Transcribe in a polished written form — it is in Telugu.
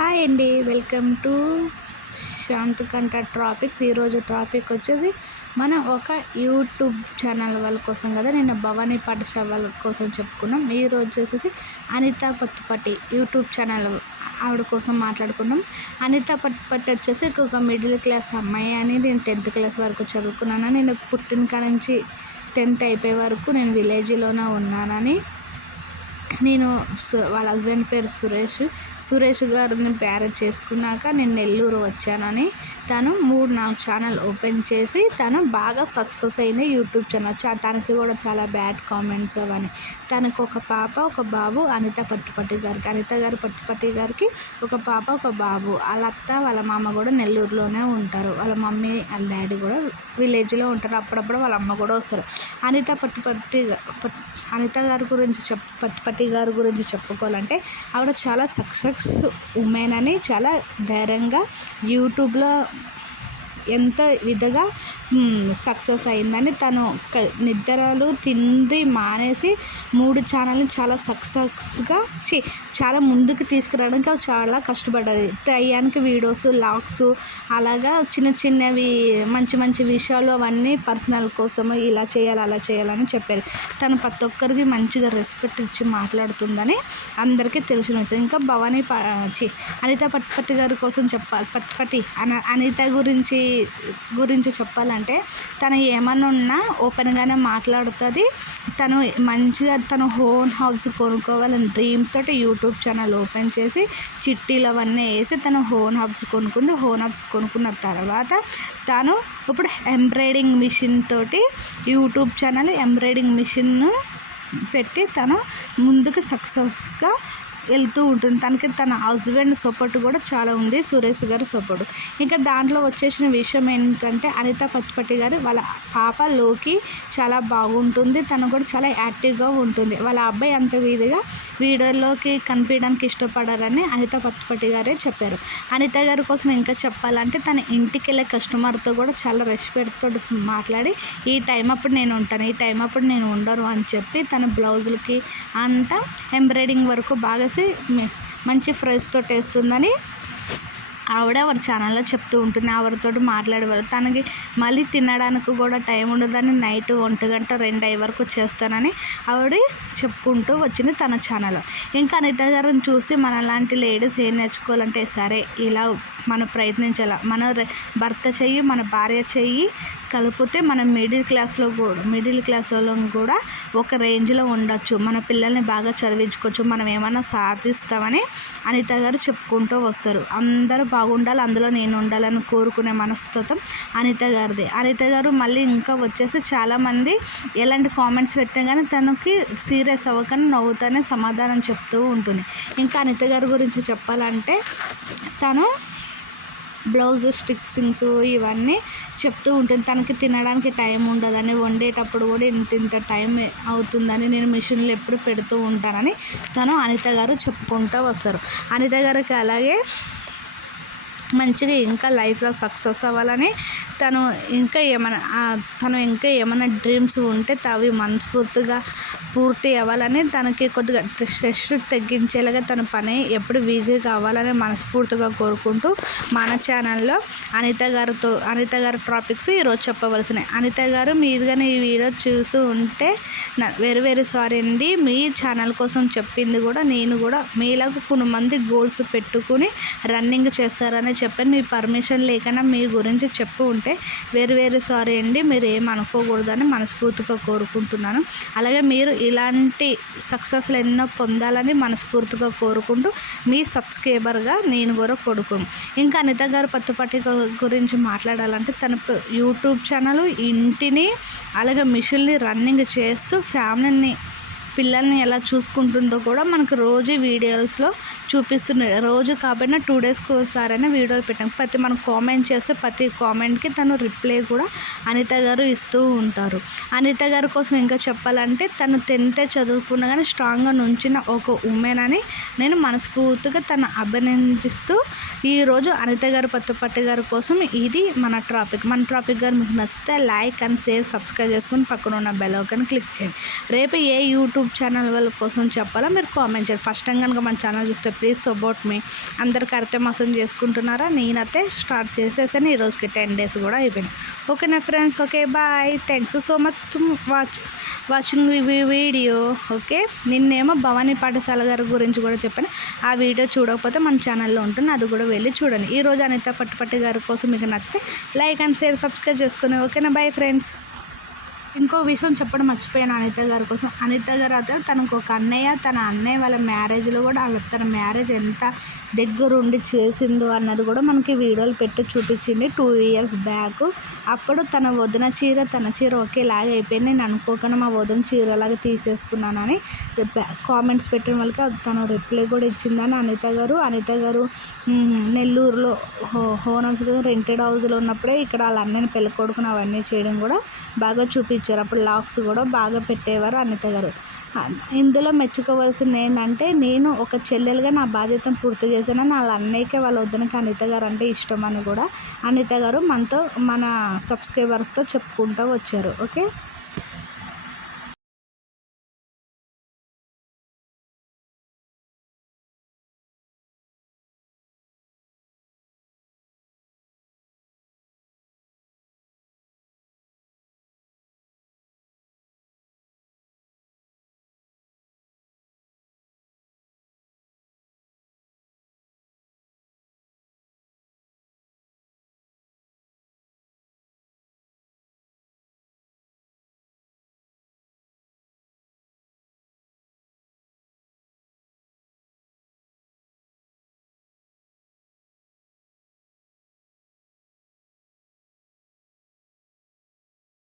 హాయ్ అండి, వెల్కమ్ టు శాంతకంఠ టాపిక్స్. ఈరోజు టాపిక్ వచ్చేసి మనం ఒక యూట్యూబ్ ఛానల్ వాళ్ళ కోసం కదా, నేను భవానీ పాఠశాల వాళ్ళ కోసం చెప్పుకున్నాం. ఈరోజు వచ్చేసి అనిత పత్తిపట్టి యూట్యూబ్ ఛానల్ ఆవిడ కోసం మాట్లాడుకున్నాం. అనిత పత్తిపట్టి వచ్చేసి ఒక మిడిల్ క్లాస్ అమ్మాయి అని, నేను 10th క్లాస్ వరకు చదువుకున్నాను. నేను పుట్టిన కాడ నుంచి 10th అయిపోయే వరకు నేను విలేజ్లోనే ఉన్నానని, నేను వాళ్ళ హస్బెండ్ పేరు సురేష్ గారిని మ్యారేజ్ చేసుకున్నాక నేను నెల్లూరు వచ్చానని, తను 3-4 ఛానల్ ఓపెన్ చేసి తను బాగా సక్సెస్ అయిన యూట్యూబ్ ఛానల్. తనకి కూడా చాలా బ్యాడ్ కామెంట్స్ అవన్నీ. తనకు ఒక పాప ఒక బాబు. అనిత గారు పట్టిపట్టి గారికి ఒక పాప ఒక బాబు. వాళ్ళ అత్త వాళ్ళ మామ కూడా నెల్లూరులోనే ఉంటారు. వాళ్ళ మమ్మీ వాళ్ళ డాడీ కూడా విలేజ్లో ఉంటారు. అప్పుడప్పుడు వాళ్ళ అమ్మ కూడా వస్తారు. అనిత గారి గురించి పట్టిపట్టి గారి గురించి చెప్పుకోవాలంటే, ఆవిడ చాలా సక్సెస్ ఉమెన్ అని, చాలా ధైర్యంగా యూట్యూబ్లో ఎంత విధంగా సక్సెస్ అయిందని, తను నిద్రలు తిండి మానేసి 3 ఛానల్ని చాలా సక్సెస్గా చాలా ముందుకు తీసుకురావడానికి చాలా కష్టపడ్డది. టయానికి వీడియోస్ లాగ్స్ అలాగా చిన్నవి మంచి విషయాలు అవన్నీ పర్సనల్ కోసము ఇలా చేయాలి అలా చేయాలని చెప్పారు. తను ప్రతి ఒక్కరికి మంచిగా రెస్పెక్ట్ ఇచ్చి మాట్లాడుతుందని అందరికీ తెలిసిన విషయం. ఇంకా అనిత పట్టిపట్టి గారి కోసం చెప్పాలి. అనిత గురించి చెప్పాలంటే, తను ఏమన్నా ఉన్నా ఓపెన్గానే మాట్లాడుతుంది. తను మంచిగా తన ఓన్ హౌస్ కొనుక్కోవాలని డ్రీమ్ తోటి యూట్యూబ్ ఛానల్ ఓపెన్ చేసి చిట్టీలు అవన్నీ వేసి తను ఓన్ హౌస్ కొనుక్కుంది. ఓన్ హౌస్ కొనుక్కున్న తర్వాత తను ఇప్పుడు ఎంబ్రాయిడింగ్ మిషన్ తోటి యూట్యూబ్ ఛానల్ ఎంబ్రాయిడింగ్ మిషన్ పెట్టి తను ముందుకు సక్సెస్గా వెళ్తూ ఉంటుంది. తనకి తన హస్బెండ్ సపోర్ట్ కూడా చాలా ఉంది, సురేష్ గారి సపోర్ట్. ఇంకా దాంట్లో వచ్చేసిన విషయం ఏంటంటే, అనిత పత్తిపట్టి గారు వాళ్ళ పాప లోకి చాలా బాగుంటుంది. తను కూడా చాలా యాక్టివ్గా ఉంటుంది. వాళ్ళ అబ్బాయి అంత వీడియోలోకి కనిపించడానికి ఇష్టపడారని అనిత పత్తిపట్టి గారే చెప్పారు. అనిత గారి కోసం ఇంకా చెప్పాలంటే, తన ఇంటికి వెళ్ళే కస్టమర్తో కూడా చాలా రెస్పెక్ట్తో మాట్లాడి, ఈ టైం అప్పుడు నేను ఉంటాను, ఈ టైం అప్పుడు నేను ఉండను అని చెప్పి తన బ్లౌజులకి అంతా ఎంబ్రాయిడింగ్ వరకు బాగా మంచి ఫ్రెష్ తోటి వేస్తుందని ఆవిడ వారి ఛానల్లో చెప్తూ ఉంటుంది. ఆవిడతో మాట్లాడేవారు. తనకి మళ్ళీ తినడానికి కూడా టైం ఉండదని నైట్ 1-2 వరకు చేస్తానని ఆవిడ చెప్పుకుంటూ వచ్చింది తన ఛానల్లో. ఇంకా అనిత గారిని చూసి మనలాంటి లేడీస్ ఏం నేర్చుకోవాలంటే, సరే ఇలా మనం ప్రయత్నించాలి. మన భర్త చెయ్యి మన భార్య చెయ్యి కలిపితే మనం మిడిల్ క్లాస్లో కూడా ఒక రేంజ్లో ఉండొచ్చు. మన పిల్లల్ని బాగా చదివించుకోవచ్చు, మనం ఏమైనా సాధిస్తామని అనిత గారు చెప్పుకుంటూ వస్తారు. అందరూ బాగుండాలి, అందులో నేను ఉండాలని కోరుకునే మనస్తత్వం అనిత గారిది. అనిత గారు మళ్ళీ ఇంకా వచ్చేసి చాలామంది ఎలాంటి కామెంట్స్ పెట్టినా కానీ తనకి సీరియస్ అవ్వకుండా నవ్వుతానే సమాధానం చెప్తూ ఉంటుంది. ఇంకా అనిత గారి గురించి చెప్పాలంటే, తను బ్లౌజ్ స్టిచ్చింగ్స్ ఇవన్నీ చెప్తూ ఉంటుంది. తనకి తినడానికి టైం ఉండదని, వండేటప్పుడు కూడా ఇంత టైం అవుతుందని, నేను మిషన్లు ఎప్పుడు పెడుతూ ఉంటానని తను అనిత గారు చెప్పుకుంటూ వస్తారు. అనిత గారికి అలాగే మంచిగా ఇంకా లైఫ్లో సక్సెస్ అవ్వాలని, తను ఇంకా ఏమైనా డ్రీమ్స్ ఉంటే అవి మనస్ఫూర్తిగా పూర్తి అవ్వాలని, తనకి కొద్దిగా స్ట్రెస్ తగ్గించేలాగా తన పని ఎప్పుడు ఈజీగా అవ్వాలని మనస్ఫూర్తిగా కోరుకుంటూ, మన ఛానల్లో అనిత గారి టాపిక్స్ ఈరోజు చెప్పవలసినవి. అనిత గారు, మీరు కానీ ఈ వీడియో చూసి ఉంటే వెరీ సారీ అండి. మీ ఛానల్ కోసం చెప్పింది కూడా నేను కూడా మీలాగా కొంతమంది గోల్స్ పెట్టుకుని రన్నింగ్ చేస్తారని చెప్పాను. మీ పర్మిషన్ లేకుండా మీ గురించి చెప్పు ఉంటే వెరీ సారీ అండి. మీరు ఏమనుకోకూడదని మనస్ఫూర్తిగా కోరుకుంటున్నాను. అలాగే మీరు ఇలాంటి సక్సెస్లు ఎన్నో పొందాలని మనస్ఫూర్తిగా కోరుకుంటూ, మీ సబ్స్క్రైబర్గా నేను కూడా కొడుకును. ఇంకా అనిత గారు పత్తిపట్టి గురించి మాట్లాడాలంటే, తన యూట్యూబ్ ఛానల్ ఇంటిని అలాగే మిషన్ని రన్నింగ్ చేస్తూ ఫ్యామిలీని పిల్లల్ని ఎలా చూసుకుంటుందో కూడా మనకు రోజు వీడియోస్లో చూపిస్తున్నాయి. రోజు కాబట్టి 2 డేస్కి ఒకసారైనా వీడియోలు పెట్టాం. మనం కామెంట్ చేస్తే ప్రతి కామెంట్కి తను రిప్లై కూడా అనిత గారు ఇస్తూ ఉంటారు. అనిత గారి కోసం ఇంకా చెప్పాలంటే, తను 10th చదువుకున్నా కానీ స్ట్రాంగ్గా నుంచిన ఒక ఉమెన్ అని నేను మనస్ఫూర్తిగా తను అభినందిస్తూ, ఈరోజు అనిత గారు పత్తిపట్టి గారి కోసం ఇది మన టాపిక్ గారు మీకు నచ్చితే లైక్ అండ్ షేర్ సబ్స్క్రైబ్ చేసుకుని పక్కన ఉన్న బెల్ ఐకాన్ క్లిక్ చేయండి. రేపు ఏ యూట్యూబ్ యూట్యూబ్ ఛానల్ వాళ్ళ కోసం చెప్పాలా మీరు కామెంట్ చేయండి. ఫస్ట్ టైం కనుక మన ఛానల్ చూస్తే ప్లీజ్ సపోర్ట్ మీ. అందరికీ అర్థమాసం చేసుకుంటున్నారా? నేనైతే స్టార్ట్ చేసేసాను. ఈరోజుకి 10 days కూడా అయిపోయింది. ఓకేనా friends? Okay bye. Thanks so much to watching video. Okay, నిన్నేమో భవానీ పాఠశాల గారి గురించి కూడా చెప్పాను. ఆ వీడియో చూడకపోతే మన ఛానల్లో ఉంటుంది, అది కూడా వెళ్ళి చూడండి. ఈరోజు అనిత పట్టుపట్టి గారి కోసం మీకు నచ్చితే లైక్ అండ్ షేర్ సబ్స్క్రైబ్ చేసుకుని. ఓకేనా, బాయ్ ఫ్రెండ్స్. ఇంకో విషయం చెప్పడం మర్చిపోయాను అనిత గారి కోసం. అనిత గారు అయితే తనకు ఒక అన్నయ్య, తన అన్నయ్య వాళ్ళ మ్యారేజ్లో కూడా తన మ్యారేజ్ ఎంత దగ్గరుండి చేసిందో అన్నది కూడా మనకి వీడియోలు పెట్టి చూపించింది 2 years బ్యాక్. అప్పుడు తన వదిన చీర తన చీర ఒకేలాగా అయిపోయింది. నేను అనుకోకుండా మా వదిన చీరలాగా తీసేసుకున్నానని కామెంట్స్ పెట్టిన వాళ్ళకి తను రిప్లై కూడా ఇచ్చిందని అనిత గారు నెల్లూరులో హోనమ్స్గా రెంటెడ్ హౌస్లో ఉన్నప్పుడే ఇక్కడ వాళ్ళ అన్నయ్యని పెళ్ళి కొడుకుని అవన్నీ చేయడం కూడా బాగా చూపించారు. అప్పుడు లాక్స్ కూడా బాగా పెట్టేవారు అనిత గారు. ఇందులో మెచ్చుకోవాల్సింది ఏంటంటే, నేను ఒక చెల్లెలుగా నా బాధ్యతను పూర్తి చేశానని వాళ్ళ అన్నయ్యకి వాళ్ళ వద్దనకి అనిత గారు అంటే ఇష్టం అని కూడా అనిత గారు మన సబ్స్క్రైబర్స్తో చెప్పుకుంటూ వచ్చారు. ఓకే.